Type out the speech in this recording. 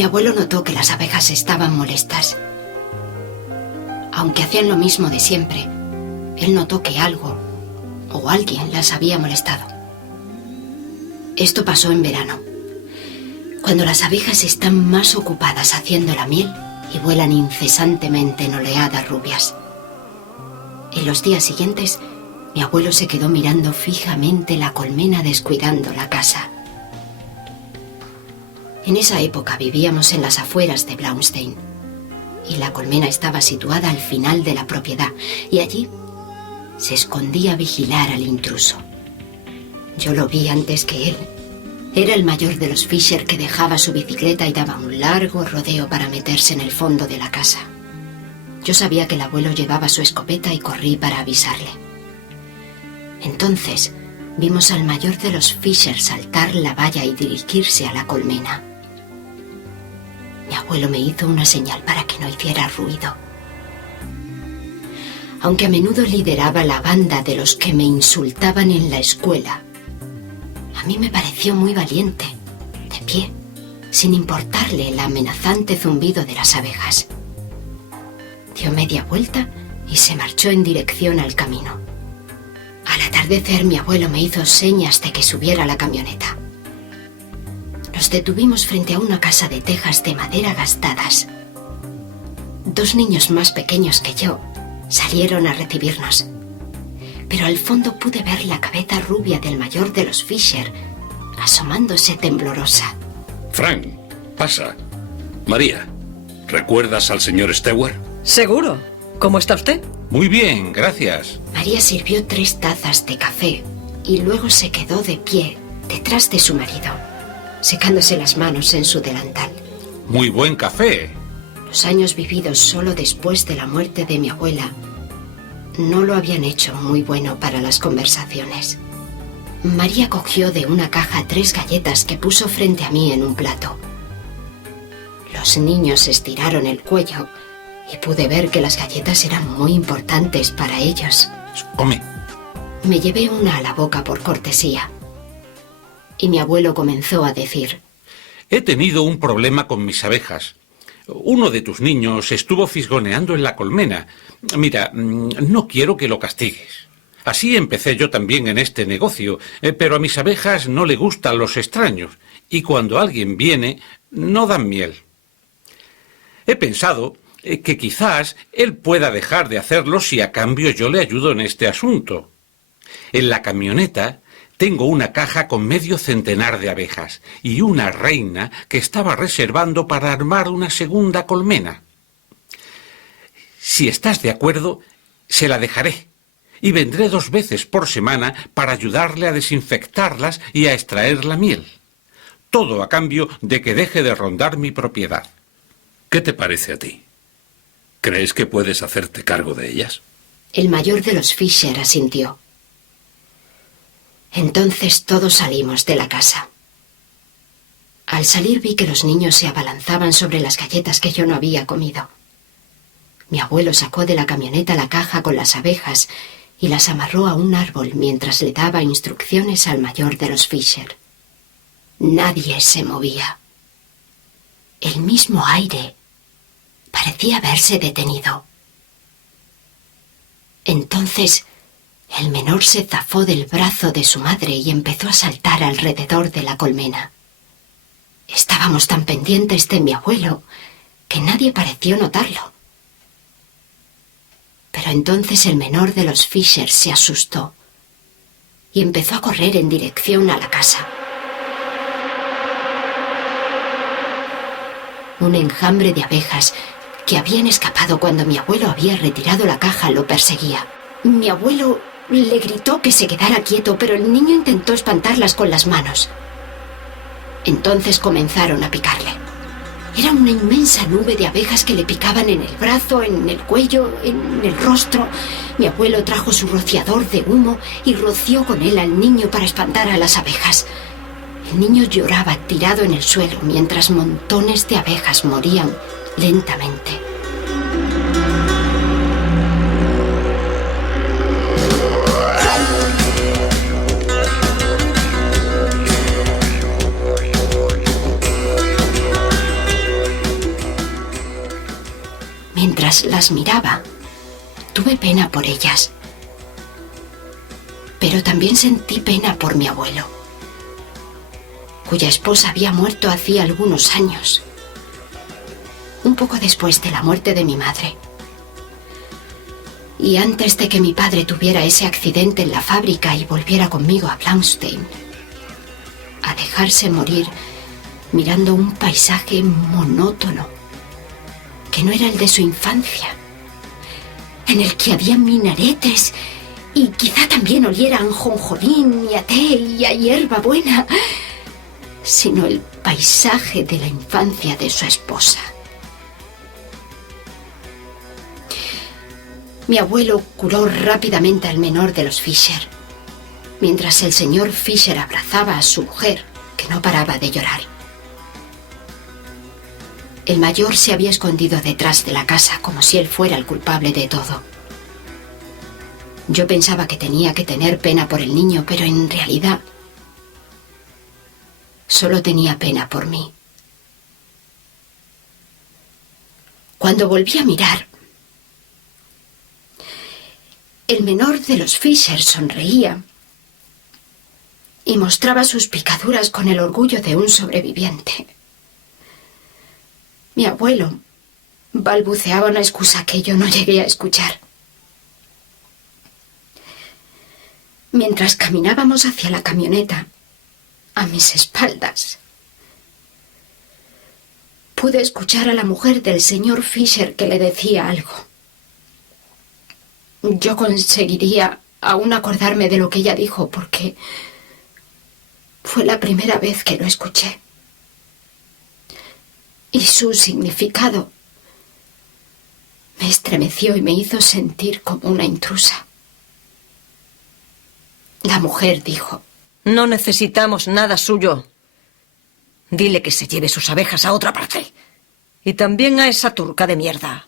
Mi abuelo notó que las abejas estaban molestas. Aunque hacían lo mismo de siempre, él notó que algo o alguien las había molestado. Esto pasó en verano, cuando las abejas están más ocupadas haciendo la miel y vuelan incesantemente en oleadas rubias. En los días siguientes, mi abuelo se quedó mirando fijamente la colmena descuidando la casa. En esa época vivíamos en las afueras de Blaustein y la colmena estaba situada al final de la propiedad y allí se escondía a vigilar al intruso. Yo lo vi antes que él. Era el mayor de los Fisher que dejaba su bicicleta y daba un largo rodeo para meterse en el fondo de la casa. Yo sabía que el abuelo llevaba su escopeta y corrí para avisarle. Entonces vimos al mayor de los Fisher saltar la valla y dirigirse a la colmena. Mi abuelo me hizo una señal para que no hiciera ruido. Aunque a menudo lideraba la banda de los que me insultaban en la escuela, a mí me pareció muy valiente, de pie, sin importarle el amenazante zumbido de las abejas. Dio media vuelta y se marchó en dirección al camino. Al atardecer, mi abuelo me hizo señas de que subiera a la camioneta. Nos detuvimos frente a una casa de tejas de madera gastadas. 2 niños más pequeños que yo salieron a recibirnos, pero al fondo pude ver la cabeza rubia del mayor de los Fisher asomándose temblorosa. Frank, pasa. María, ¿recuerdas al señor Stewart? Seguro. ¿Cómo está usted? Muy bien, gracias. María sirvió 3 tazas de café y luego se quedó de pie detrás de su marido, secándose las manos en su delantal. Muy buen café. Los años vividos solo después de la muerte de mi abuela no lo habían hecho muy bueno para las conversaciones. María cogió de una caja 3 galletas que puso frente a mí en un plato. Los niños estiraron el cuello y pude ver que las galletas eran muy importantes para ellos. Come. Me llevé una a la boca por cortesía. Y mi abuelo comenzó a decir: He tenido un problema con mis abejas. Uno de tus niños estuvo fisgoneando en la colmena. Mira, no quiero que lo castigues. Así empecé yo también en este negocio, pero a mis abejas no le gustan los extraños, y cuando alguien viene, no dan miel. He pensado que quizás él pueda dejar de hacerlo si a cambio yo le ayudo en este asunto. En la camioneta tengo una caja con medio centenar de abejas y una reina que estaba reservando para armar una segunda colmena. Si estás de acuerdo, se la dejaré y vendré 2 veces por semana para ayudarle a desinfectarlas y a extraer la miel. Todo a cambio de que deje de rondar mi propiedad. ¿Qué te parece a ti? ¿Crees que puedes hacerte cargo de ellas? El mayor de los Fisher asintió. Entonces todos salimos de la casa. Al salir vi que los niños se abalanzaban sobre las galletas que yo no había comido. Mi abuelo sacó de la camioneta la caja con las abejas y las amarró a un árbol mientras le daba instrucciones al mayor de los Fisher. Nadie se movía. El mismo aire parecía haberse detenido. Entonces, el menor se zafó del brazo de su madre y empezó a saltar alrededor de la colmena. Estábamos tan pendientes de mi abuelo que nadie pareció notarlo. Pero entonces el menor de los Fisher se asustó y empezó a correr en dirección a la casa. Un enjambre de abejas que habían escapado cuando mi abuelo había retirado la caja lo perseguía. Mi abuelo le gritó que se quedara quieto, pero el niño intentó espantarlas con las manos. Entonces comenzaron a picarle. Era una inmensa nube de abejas que le picaban en el brazo, en el cuello, en el rostro. Mi abuelo trajo su rociador de humo y roció con él al niño para espantar a las abejas. El niño lloraba tirado en el suelo mientras montones de abejas morían lentamente. mientras las miraba, tuve pena por ellas. Pero también sentí pena por mi abuelo, cuya esposa había muerto hacía algunos años, un poco después de la muerte de mi madre. Y antes de que mi padre tuviera ese accidente en la fábrica y volviera conmigo a Blaustein, a dejarse morir mirando un paisaje monótono, que no era el de su infancia, en el que había minaretes y quizá también olieran jonjolín y a té y a hierba buena, sino el paisaje de la infancia de su esposa. Mi abuelo curó rápidamente al menor de los Fisher, mientras el señor Fisher abrazaba a su mujer, que no paraba de llorar. El mayor se había escondido detrás de la casa como si él fuera el culpable de todo. Yo pensaba que tenía que tener pena por el niño, pero en realidad solo tenía pena por mí. Cuando volví a mirar, el menor de los Fisher sonreía y mostraba sus picaduras con el orgullo de un sobreviviente. Mi abuelo balbuceaba una excusa que yo no llegué a escuchar. Mientras caminábamos hacia la camioneta, a mis espaldas, pude escuchar a la mujer del señor Fisher que le decía algo. Yo conseguiría aún acordarme de lo que ella dijo porque fue la primera vez que lo escuché. Y su significado me estremeció y me hizo sentir como una intrusa. La mujer dijo: No necesitamos nada suyo. Dile que se lleve sus abejas a otra parte. Y también a esa turca de mierda.